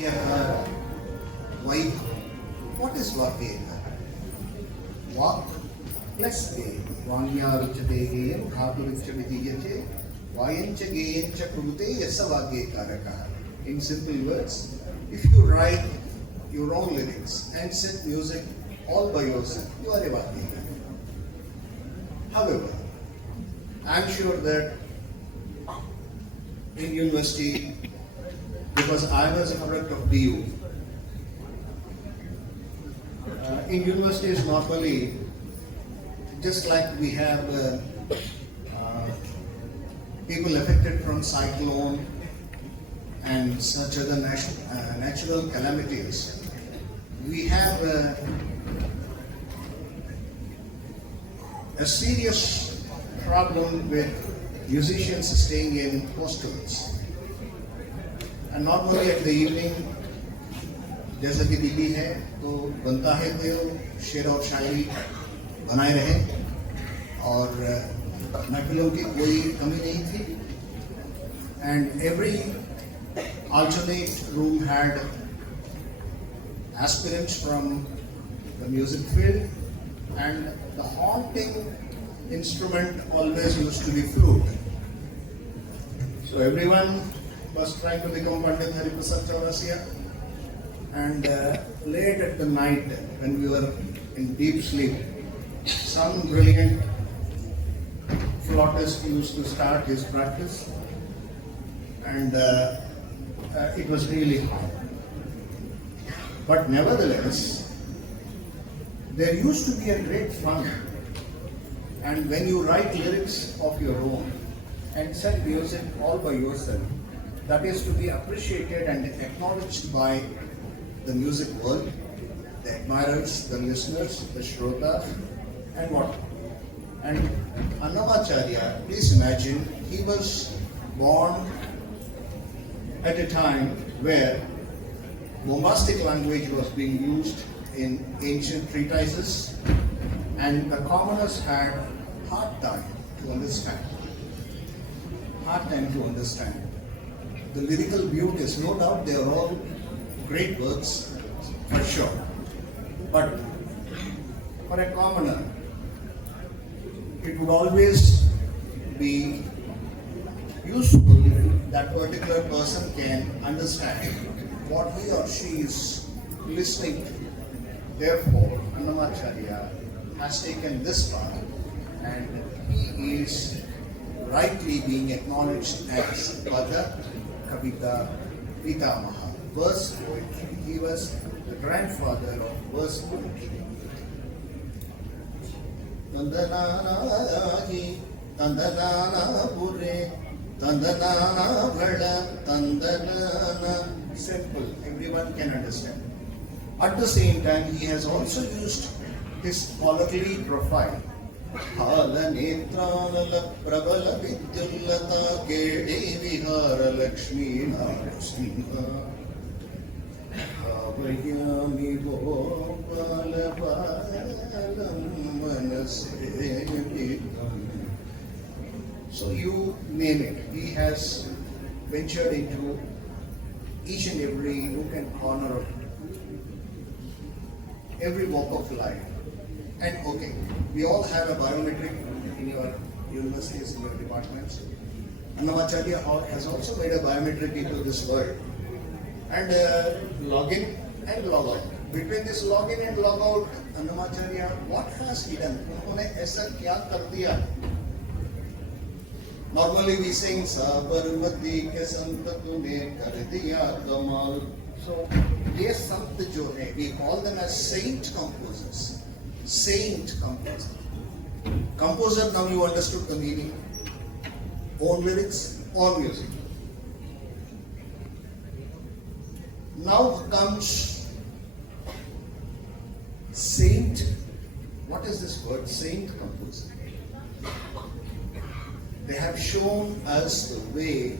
VAAGGEYAKAARA. VAIBHAVAM. What is VAAGGEYAKAARA? Vak plus Ge. Vanya Ruchate Geyam, Dhatu Ruchavidiyate, Vayancha Geyancha Kurute, Yasa VAAGGEYAKAARA. In simple words, if you write your own lyrics and set music all by yourself, you are a VAAGGEYAKAARA. However, I am sure that in university, because I was a product of BU, in universities normally, just like we have people affected from cyclone and such other natural calamities, we have a serious problem with musicians staying in hostels. And normally at the evening, जैसा कि दिल्ली है तो बनता है तो शेर और शायरी बनाए रहे और महफिलों की कोई कमी नहीं थी. And every alternate room had aspirants from the music field, and the haunting instrument always used to be flute. So everyone was trying to become Pandit Hariprasad Chaurasia, and late at the night when we were in deep sleep, some brilliant flautist used to start his practice, and it was really hard. But nevertheless, there used to be a great fun, and when you write lyrics of your own and set music all by yourself, that is to be appreciated and acknowledged by the music world, the admirers, the listeners, the shrotas, and what. And Annamacharya, please imagine, he was born at a time where bombastic language was being used in ancient treatises, and the commoners had hard time to understand. The lyrical beauties, no doubt they are all great works, for sure. But for a commoner, it would always be useful if that particular person can understand what he or she is listening to. Therefore, Annamacharya has taken this part, and he is rightly being acknowledged as Pada, Kavita, Pitamaha, verse poetry. He was the grandfather of verse poetry. Tandanana Tandanana Pure, Tandanana Bhada, Tandanana. Simple, everyone can understand. At the same time, he has also used his scholarly profile. Hala Netranala Prabala Vidyullata Kede Vihara Lakshmi Narasimha Havayami Gopala Palam Manasevitam. So you name it, he has ventured into each and every nook and corner of every walk of life. And okay, we all have a biometric in your universities, in your departments. Annamacharya has also made a biometric into this world. And login and log out. Between this login and log out, Annamacharya, what has he done? Unhone aisa kya kar diya? Normally we sing Sabarmati ke sant tune kar diya kamal. So, ye sant jo hai, we call them as saint composers. Saint composer. Composer, now you understood the meaning. Own lyrics, own music. Now comes saint. What is this word? Saint composer. They have shown us the way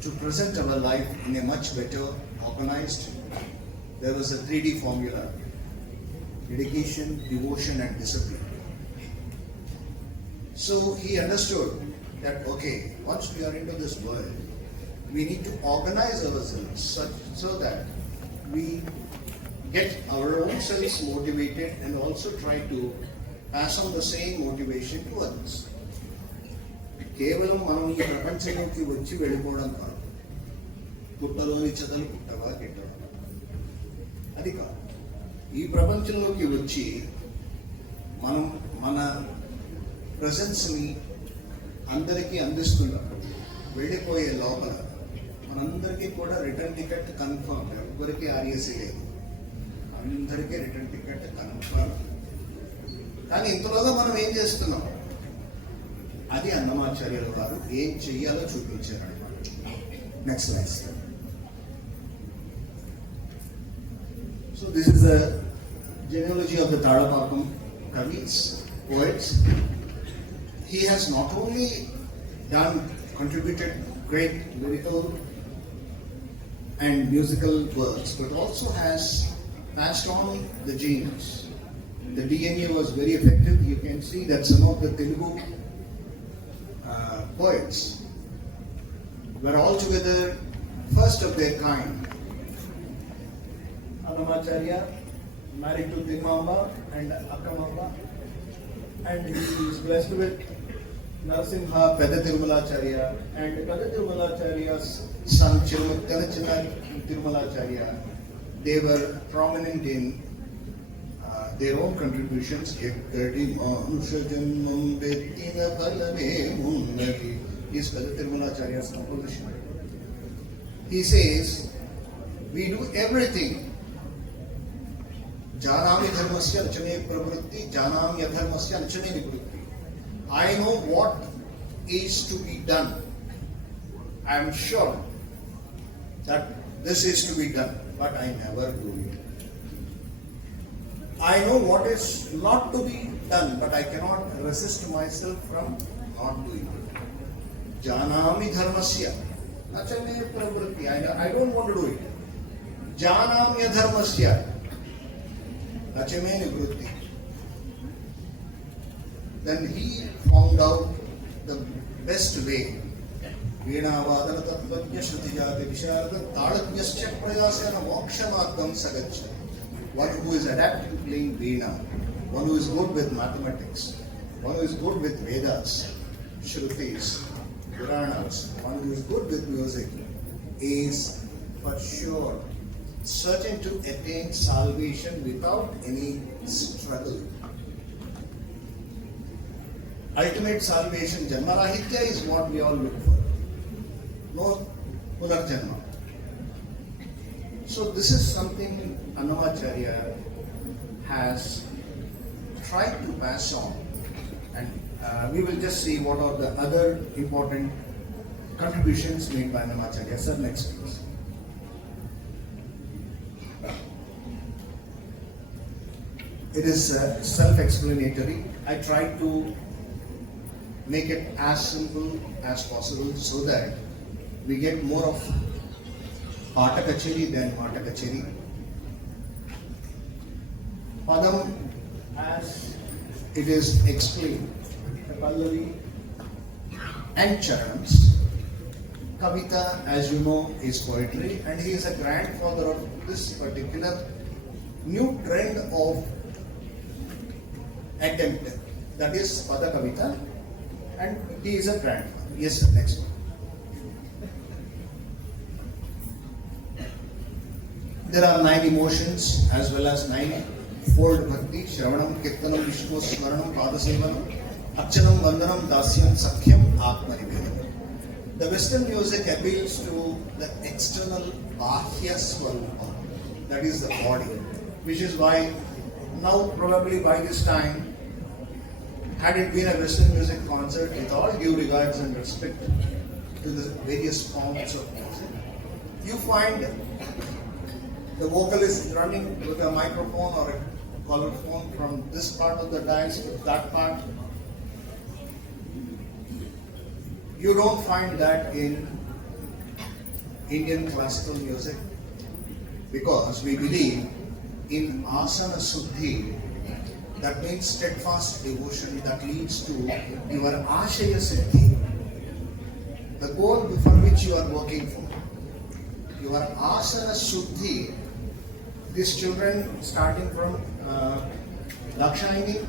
to present our life in a much better organized. There was a 3D formula: dedication, devotion, and discipline. So he understood that, okay, once we are into this world, we need to organize ourselves so that we get our own selves motivated and also try to pass on the same motivation to others. కేవలం మనం ఈ ప్రపంచంలోకి వచ్చి వెళ్ళిపోవడం కాదు, పుట్టలోని చెదలు పుట్టవా గిట్టవా అది కాదు. ఈ ప్రపంచంలోకి వచ్చి మనం మన ప్రజెన్స్ని అందరికీ అందిస్తున్నప్పుడు వెళ్ళిపోయే లోపల మనందరికీ కూడా రిటర్న్ టికెట్ కన్ఫర్మ్. ఎవరికి ఆర్ఎస్సీ లేదు, అందరికీ రిటర్న్ టికెట్ కన్ఫర్మ్. కానీ ఇంతలోగా మనం ఏం చేస్తున్నాం, అది అన్నమాచార్యుల వారు ఏం చెయ్యాలో చూపించారు అన్నమాట. Next slide. So this is the genealogy of the Tadapakam Kavis, poets. He has not only contributed great lyrical and musical works, but also has passed on the genes. The DNA was very effective. You can see that some of the Telugu poets were altogether first of their kind. Annamacharya married to Dimamba and Akkamamba, and he is blessed with Narasimha Peda Tirumalacharya, and Peda Tirumalacharya's son Chirumukkanachinna Tirumalacharya. They were prominent in their own contributions. Ekkadi manusha janmam vettina balame munnati is Peda Tirumalacharya's composition. He says, we do everything. Janami dharmasya rachane pravritti, janami adharmasya rachane nivritti. I know what is to be done. I am sure that this is to be done, but I never do it. I know what is not to be done, but I cannot resist myself from not doing it. Janami dharmasya rachane pravritti. I don't want to do it. Janami adharmasya rachane nivritti. Then he found out the best way. Veenavadana tattvajna shrutijati visharada talatnyascha prayasena mokshanadam sagaccha. One who is adept to playing veena, one who is good with mathematics, one who is good with Vedas, Shrutis, Puranas, one who is good with music, is for sure searching to attain salvation without any struggle. Ultimate salvation, Janmarahitya, is what we all look for. No Punarjanma. So this is something Annamacharya has tried to pass on, and we will just see what are the other important contributions made by Annamacharya. Sir, next please. It is self-explanatory. I tried to make it as simple as possible so that we get more of Pata Kacheri than Mata Kacheri. Padam, as it is explained, the Pallavi and Charanams. Kavita, as you know, is poetry, and he is a grandfather of this particular new trend of attempt, that is Pada Kavita, and he is a grandfather. Yes, sir, next one. There are 9 emotions as well as 9-fold bhakti: Shravanam, Kirtanam, Vishnu, Smaranam, Padasevanam, Archanam, Vandanam, Dasyam, Sakhyam, Atmanivedam. The Western music appeals to the external Bahya Swarupa, that is the body, which is why now probably by this time, had it been a Western music concert, with all due regards and respect to the various forms of music, you find the vocalist running with a microphone or a collarphone from this part of the dance to that part. You don't find that in Indian classical music, because we believe in asana suddhi. That means steadfast devotion that leads to your ashaya siddhi, the goal for which you are working for. your asana shuddhi. These children starting from Lakshayani,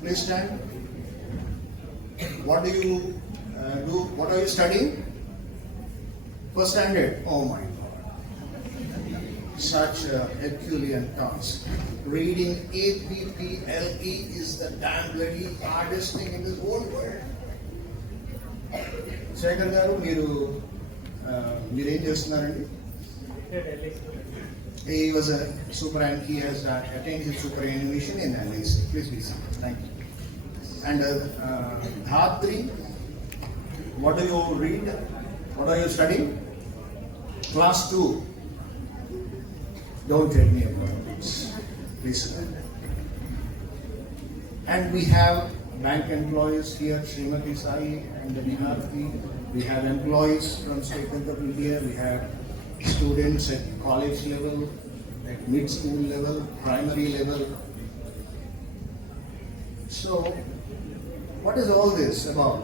please stand. What do you do? What are you studying? First standard. Oh my God. Such a Herculean task. Reading APPLE is the damn bloody hardest thing in this whole world. Shekhar garu, మీరేం చేస్తున్నారండి? He was a superannuation. He has attained his superannuation in LIC. Please be seated. Thank you. And Dhatri, what do you read? What are you studying? Class 2. Don't tell me about this. Please. And we have bank employees here, Srimati Sai and Niharthi. We have employees from State Bank of India. We have students at college level, at mid-school level, primary level. So, what is all this about?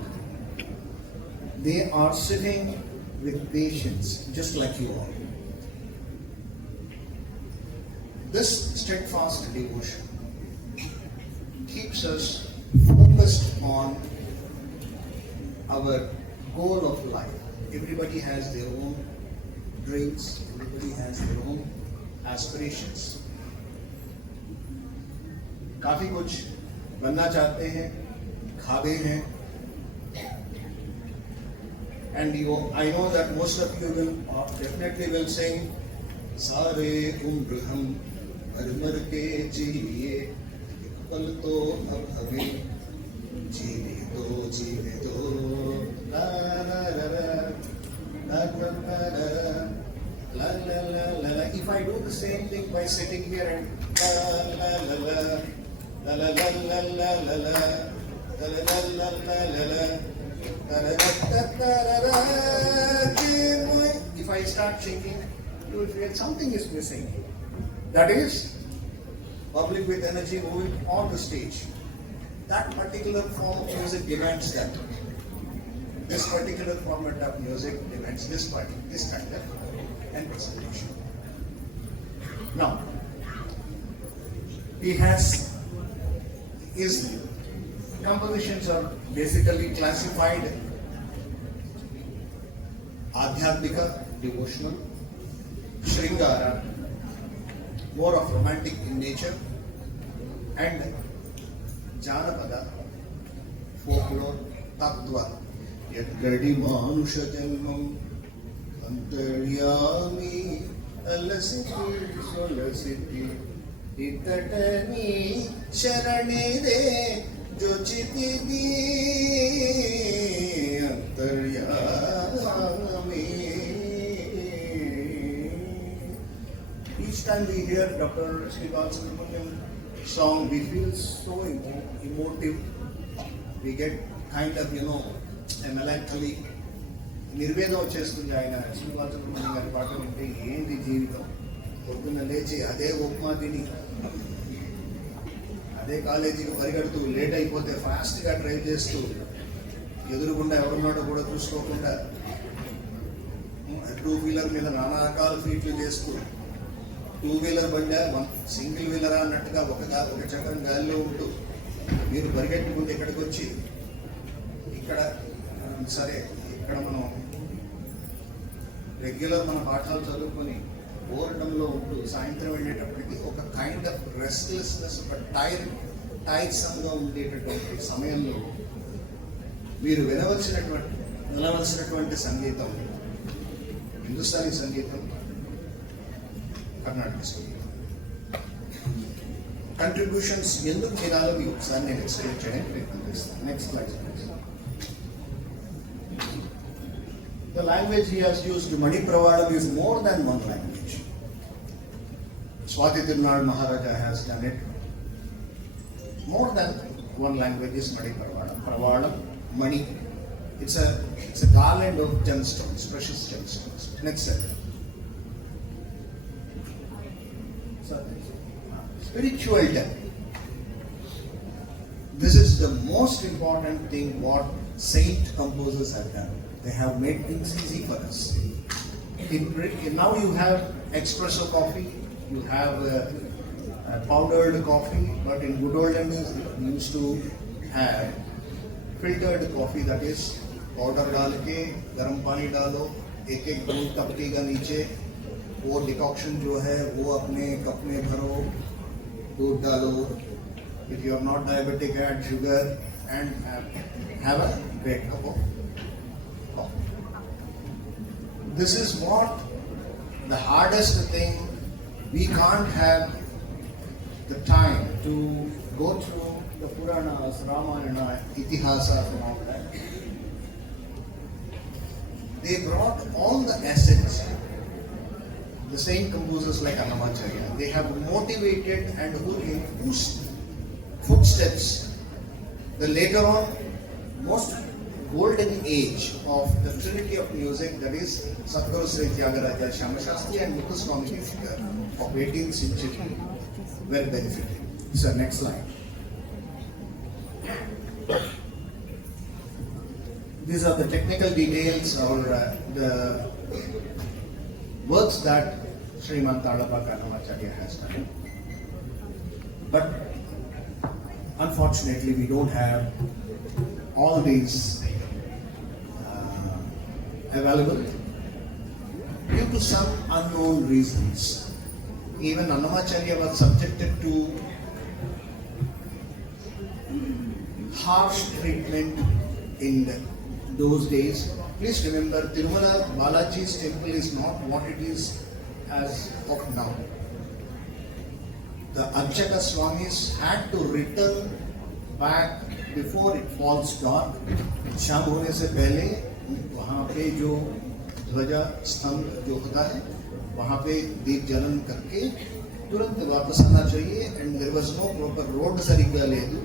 They are sitting with patience, just like you all. This steadfast devotion keeps us focused on our goal of life. Everybody has their own dreams, everybody has their own aspirations. काफी कुछ बनना चाहते हैं, खाबे हैं, and I know that most of you will definitely will sing सारे उम्र हम भर मर के जी लिए, पल तो अब हमें जीने दो ला ला ला ला ला ला ला ला ला. If I do the same thing by sitting here and la la la la la la la la la la la la la la la, if I start shaking, you will feel something is missing. That is public with energy moving on the stage. That particular form of music demands that. This particular format of music demands this kind of and presentation. Now, his compositions are basically classified Adhyatmika, devotional, Shringara, more of romantic in nature, and Janapada, folklore, Tattva, Yadgadi Manusha Janmam, Antaryami, Alasiti, Solasiti, Itatani, Sharani De, Jochiti Di, Antaryami. Each time we hear Dr. Srivastava's song, we feel so emotive. We get kind of, a melancholy. Nirvedam వచ్చేస్తుంది. ఆయన శ్రీనివాసరావు గారి పాట వింటే ఏంటి జీవితం, పొద్దున్న లేచి అదే ఉప్మా తిని అదే కాలేజీకి పరిగెడుతూ లేట్ అయిపోతే ఫాస్ట్గా డ్రైవ్ చేస్తూ ఎదురుగుండా ఎవరున్నాడో కూడా చూసుకోకుండా 2-వీలర్ మీద నానా రకాల ఫీట్లు చేస్తూ 2-వీలర్ బండి సింగిల్ వీలరా అన్నట్టుగా ఒక చక్రం గాలిలో ఉంటూ మీరు పరిగెట్టుకుంటే ఇక్కడికి వచ్చి ఇక్కడ సరే ఇక్కడ మనం రెగ్యులర్ మన పాఠాలు చదువుకొని బోర్డంలో ఉంటూ సాయంత్రం వెళ్ళేటప్పటికి ఒక కైండ్ ఆఫ్ రెస్ట్లెస్నెస్, ఒక టైర్సంగా ఉండేటటువంటి సమయంలో మీరు వినవలసినటువంటి సంగీతం హిందుస్థానీ సంగీతం, కర్ణాటక సంగీతం. కంట్రిబ్యూషన్స్ ఎందుకు వినాలో మీకు ఒకసారి నేను ఎక్స్ప్లెయిన్ చేయడానికి ప్రయత్నం చేస్తాను. Next slide. The language he has used, Mani Pravadam, is more than one language. Swati Tirunal Maharaja has done it. More than one language is Mani Pravadam. Pravadam, Mani. It's a garland of gemstones, precious gemstones. Next slide. Spiritual depth. This is the most important thing what saint composers have done. They have made things easy for us. Now you have espresso coffee, you have powdered coffee, but in good olden days we used to have filtered coffee, that is powder डाल के गर्म पानी डालो, एक एक बूंद टपकेगा नीचे, वो डिकॉक्शन जो है वो अपने कप में भरो, दूध डालो. If you are not diabetic, add sugar and have a great cup of coffee. This is what the hardest thing. We can't have the time to go through the Puranas, Ramayana, Itihasa and all that. They brought all the assets. The same composers like Annamacharya, they have motivated and in whose footsteps the later on most golden age of the trinity of music, that is Sadguru Sri TYAGARAJ, Shyama Shastri and Muthuswami Deshikar of 18th century were benefited. So next slide. These are the technical details or the works that Sriman Tadapaka Annamacharya has done. But unfortunately, we don't have all these available due to some unknown reasons. Even Annamacharya was subjected to harsh treatment in those days. Please remember, Tirumala Balaji's temple is not what it is as of now. The Archaka Swamis had to return back before it falls dark. शाम होने से पहले वहाँ पे जो ध्वजा स्तंभ जो होता है वहाँ पे दीप जलन करके तुरंत वापस आना चाहिए. And there was no proper road సరిగ్గా లేదు.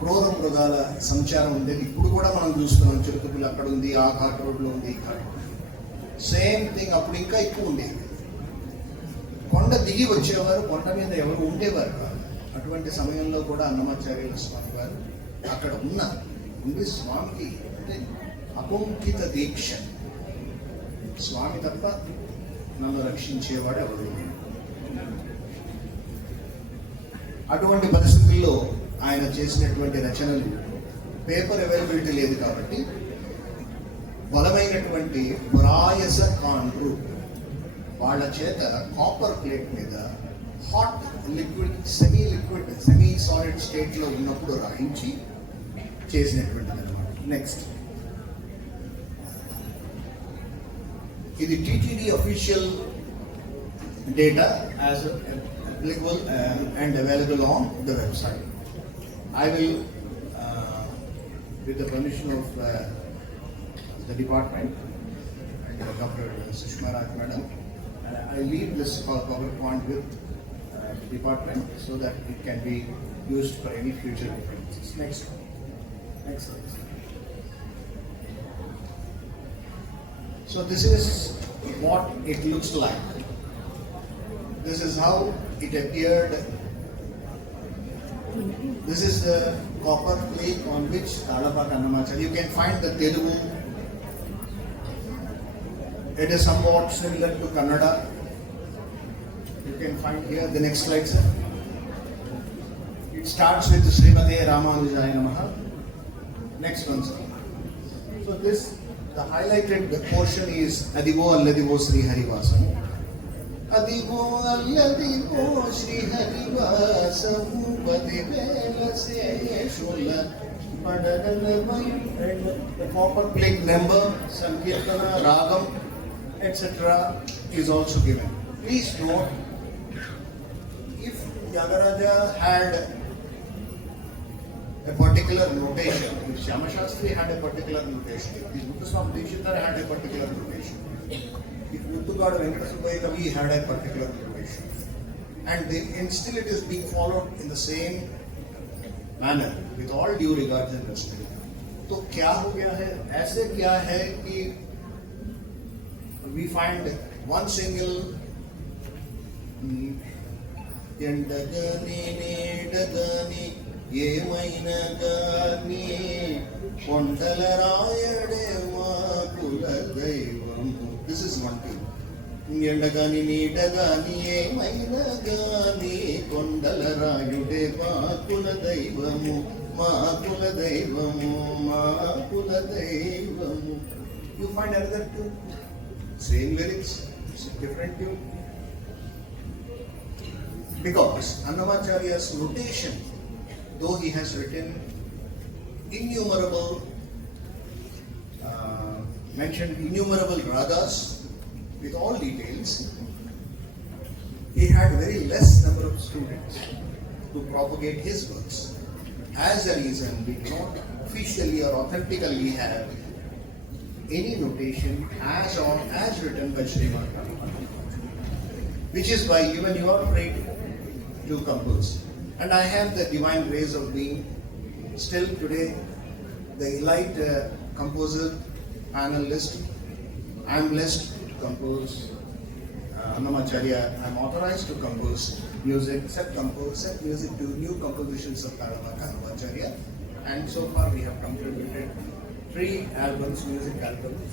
క్రూర మృగాల సంచారం ఉండేది. ఇప్పుడు కూడా మనం చూస్తున్నాం, చిరుతపుల్లి అక్కడ ఉంది, ఆ ఘాట్ రోడ్లో ఉంది, ఈ ఘాట్. సేమ్ థింగ్ అప్పుడు ఇంకా ఎక్కువ ఉండేది. కొండ దిగి వచ్చేవారు, కొండ మీద ఎవరు ఉండేవారు కాదు. అటువంటి సమయంలో కూడా అన్నమాచార్యుల స్వామి గారు అక్కడ ఉండి స్వామికి అంటే అకుంఠిత దీక్ష, స్వామి తప్ప నన్ను రక్షించేవాడు ఎవరు. అటువంటి పరిస్థితుల్లో ఆయన చేసినటువంటి రచనలు పేపర్ అవైలబిలిటీ లేదు కాబట్టి బలమైనటువంటి బ్రాయస కాండ్రు వాళ్ళ చేత కాపర్ ప్లేట్ మీద hot liquid semi solid state లో ఉన్నప్పుడు రాయించి చేసినటువంటిది అనమాట. నెక్స్ట్, ఇది TTD official data as applicable and available on the website. I will, with the permission of the department and Dr. Sushma Raj Madam, I leave this PowerPoint with the department so that it can be used for any future references. Next slide. So this is what it looks like. This is how it appeared. This is the copper plate on which Tadapaka Annamacharya. You can find the Telugu. It is somewhat similar to Kannada. You can find here the next slide, sir. It starts with Srimate Ramanujaya Namaha. Next one, sir. So the highlighted portion is Adivo Alladivo Sri Harivasam. అదిగో అల్లదిగో శ్రీ హరివాసము పదివేల శేషుల పడగలపై. The copper plate number, Sankirtana, Ragam, etc. is also given. Please note, if Tyagaraja had a particular notation, if Shyama Shastri had a particular notation, if Muthuswami Deshikar had a particular notation, if Muthugada Venkata Subbaiah Kavi had a particular notation, and still it is being followed in the same manner with all due regards and respect. तो क्या हो गया है, ऐसे क्या है कि we find one single ఎండగని నేడగని ఏమైనా గాని కొండలరాయడే మా కుల దైవము. This is one thing. ఎండగాని నీడగాని ఏమైనా గాని కొండలరాయుడే మా కుల దైవము, మా కుల దైవము, మా కుల దైవము. You find another tune? Same lyrics, different tune. Because Annamacharya's notation, though he has written innumerable, mentioned innumerable ragas with all details, he had very less number of students to propagate his works. As a reason, we do not officially or authentically have any notation as written by Srimad Bhagavatam, which is why even you are free to compose. And I have the divine grace of being still today the elite composer panelist. I am blessed to compose Annamacharya. I am authorized to compose music, set music to new compositions of Annamacharya. And so far we have contributed 3 albums, music albums,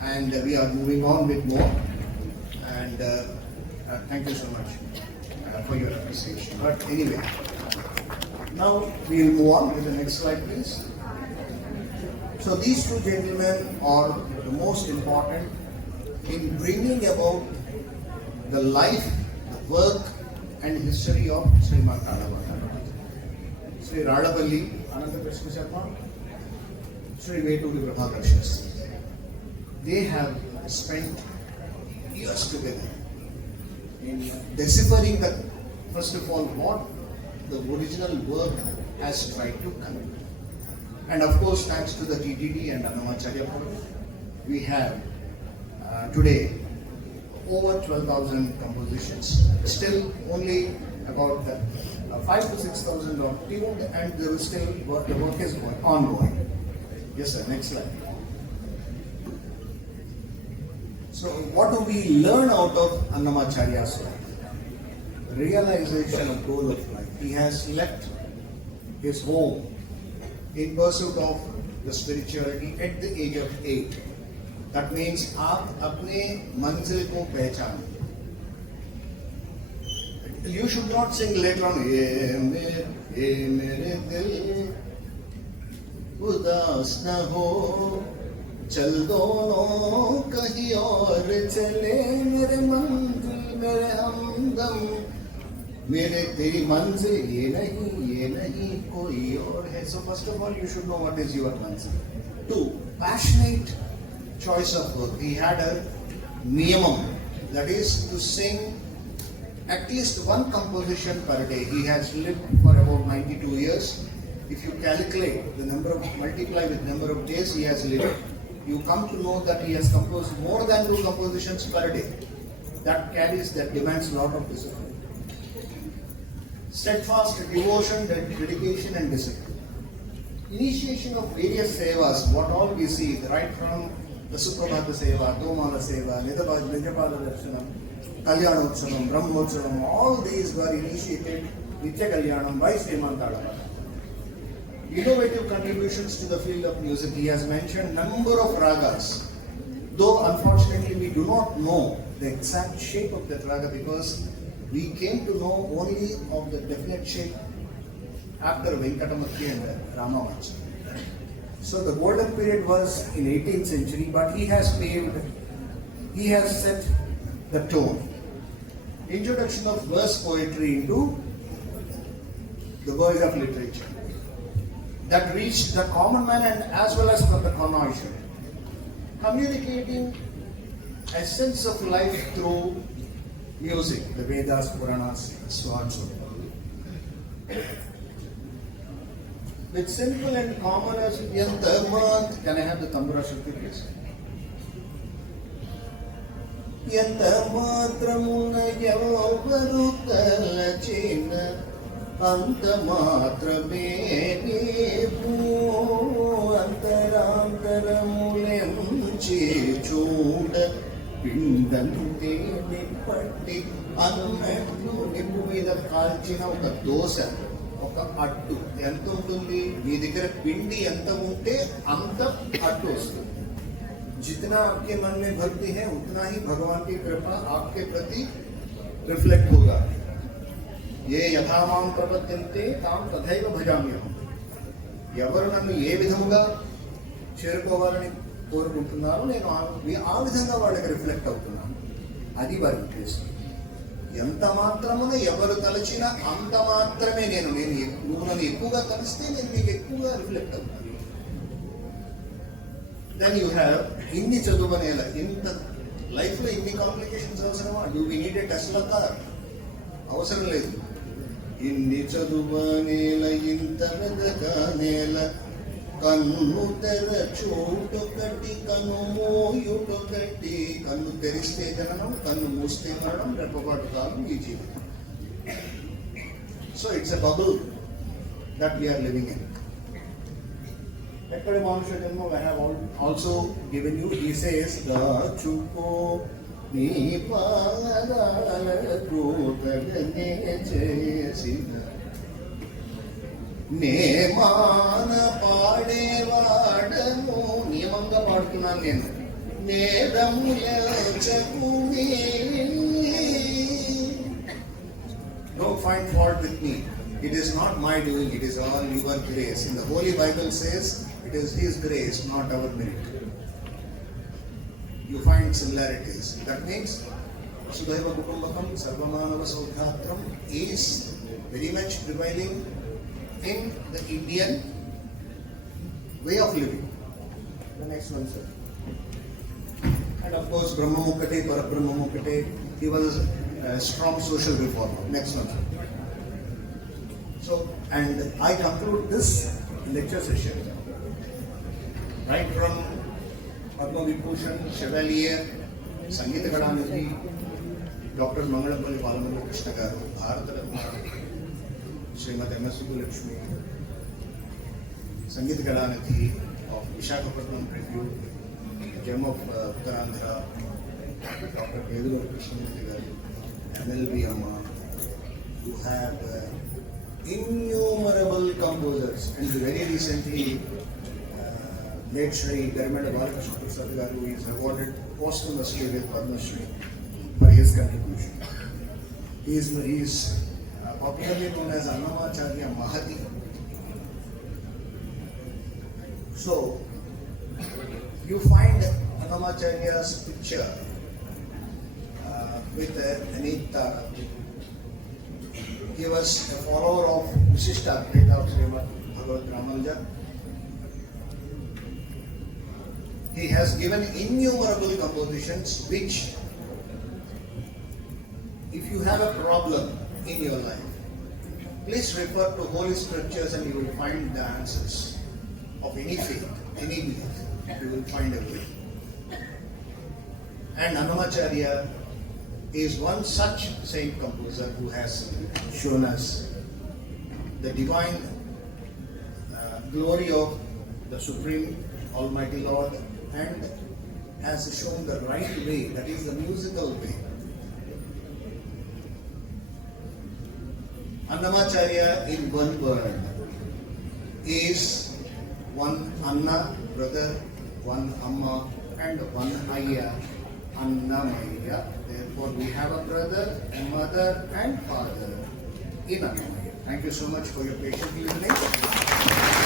and we are moving on with more. And thank you so much for your appreciation. But anyway, now we will move on with the next slide, please. So these two gentlemen are the most important in bringing about the life, the work and history of Srimad Radhaballi. Sri Radhaballi, Ananda Krishna Sharma, Sri Veturi Prabhakar. They have spent years together in deciphering the, first of all, what the original work has tried to convey. And of course, thanks to the TTD and Annamacharya Program, we have today over 12,000 compositions. Still only about 5,000 to 6,000 are tuned, and there is still work, the work is ongoing. Yes, sir. Next slide. So, what do we learn out of Annamacharya's life? Realization of goal of life. He has left his home in pursuit of the spirituality at the age of 8. That means आप अपने मंजिल को पहचान. You should not sing later on. ये मेरे दिल उदास न हो, चल दोनों कहीं और चले, मेरे मंजिल मेरे हमदम, मेरे तेरी मंजिल ये नहीं कोई और है. So first of all, you should know what is your manzil. 2, passionate choice of work. He had a niyamam, that is to sing at least one composition per day. He has lived for about 92 years. If you calculate the number of, multiply with number of days he has lived, you come to know that he has composed more than 2 compositions per day. That demands a lot of discipline. Steadfast devotion, dedication and discipline. Initiation of various sevas, what all we see, right from the Suprabhata Seva, Domala Seva, Nijapala Darshanam, Kalyanotsavam, Brahmotsavam, all these were initiated Nitya Kalyanam by Srimad Radhaballi. Innovative contributions to the field of music. He has mentioned number of ragas, though unfortunately we do not know the exact shape of that raga, because we came to know only of the definite shape after Venkatamurti and Ramavancha. So the golden period was in 18th century, but he has set the tone. Introduction of verse poetry into the world of literature that reached the common man and as well as for the connoisseur. Communicating essence of life through music, the Vedas, Puranas, so on and so forth. With simple and common as Yantamat. Can I have the Tambura Shakti, please? Yantamatramuna Yavarutalachina Antamatrame Nebu Antarantaramulyanchi Chuda Pindante Nipatti Annatlu Nipu with a kalchina of the dosa ఒక అట్టు ఎంత ఉంటుంది? మీ దగ్గర పిండి ఎంత ఉంటే అంత అట్టు వస్తుంది. जितना आपके मन में भक्ति है उतना ही भगवान की कृपा आपके प्रति रिफ्लेक्ट होगा. ये యథామాం ప్రపద్యంతే తాం తథైవ భజామ్యహం. ఎవరు నన్ను ఏ విధముగా చేరుకోవాలని కోరుకుంటున్నారో నేను ఆ విధంగా వాళ్ళకి రిఫ్లెక్ట్ అవుతున్నాను. అది వారి ఉద్దేశం. ఎంత మాత్రమున ఎవరు తలచినా అంత మాత్రమే నేను నువ్వు నన్ను ఎక్కువగా తలిస్తే నేను మీకు ఎక్కువగా రిఫ్లెక్ట్ అవుతాను. దెన్ యూ హ్యావ్ ఇన్ని చదువునేల ఇంత లైఫ్లో ఇన్ని కాంప్లికేషన్స్ అవసరమా? Do we need a Tesla car? అవసరం లేదు. ఇన్ని చదువునేల ఇంత వెదకనేల కన్ను తెర చోటొకటి కన్ను మోయుటొకటి. కన్ను తెరిస్తే జననం, కన్ను మూస్తే మరణం, రెప్పపాటు కాలం ఈ జీవితం. So it's a bubble that we're living in. ఎక్కడ మానుష జన్మ I have also given you. He says దాచుకో నీ పాదాలకు తగనే చేసిన నేమాన పాడేవాడను. నియమంగా పాడుతున్నాను నేను. నేరములచకుని. Don't find fault with me. It is not my doing, it is all your grace. In the Holy Bible says it is His grace, not our merit. You find similarities. That means Sudhaiva Kutumbakam Sarvamanava Saudhatram is very much prevailing in the Indian way of living. The next one, sir. And of course, Brahma Mukkate, Parabrahma Mukkate, he was a strong social reformer. Next one, sir. So, and I conclude this lecture session right from Padma Vibhushan, Chevalier, Sangeeta Kalanidhi, Dr. Mangalapalli Balamurali Krishna Garu, Bharat Ratna, Srimati M.S. Subbulakshmi, Sangeeta Kalanidhi of Visakhapatnam Review, Gem of Uttarandhra, Dr. Keduru Krishnamurti Garu, MLB Amma, who have innumerable composers, and very recently late Shri Garimada Balakrishna Prasad Garu is awarded posthumously with Padma Shri for his contribution. He is popularly known as Annamacharya Mahati. So you find Annamacharya's picture with Anita. He was a follower of Vishishta Advaita of Srimad Bhagavad Ramanuja. He has given innumerable compositions which, if you have a problem in your life, please refer to Holy Scriptures and you will find the answers of any faith, any belief. You will find a way. And Annamacharya is one such saint composer who has shown us the divine glory of the Supreme Almighty Lord and has shown the right way, that is the musical way. Annamacharya in one word is one Anna, brother, one Amma and one Ayya, Annamaya. Therefore we have a brother, a mother and father in Annamaya. Thank you so much for your patient listening.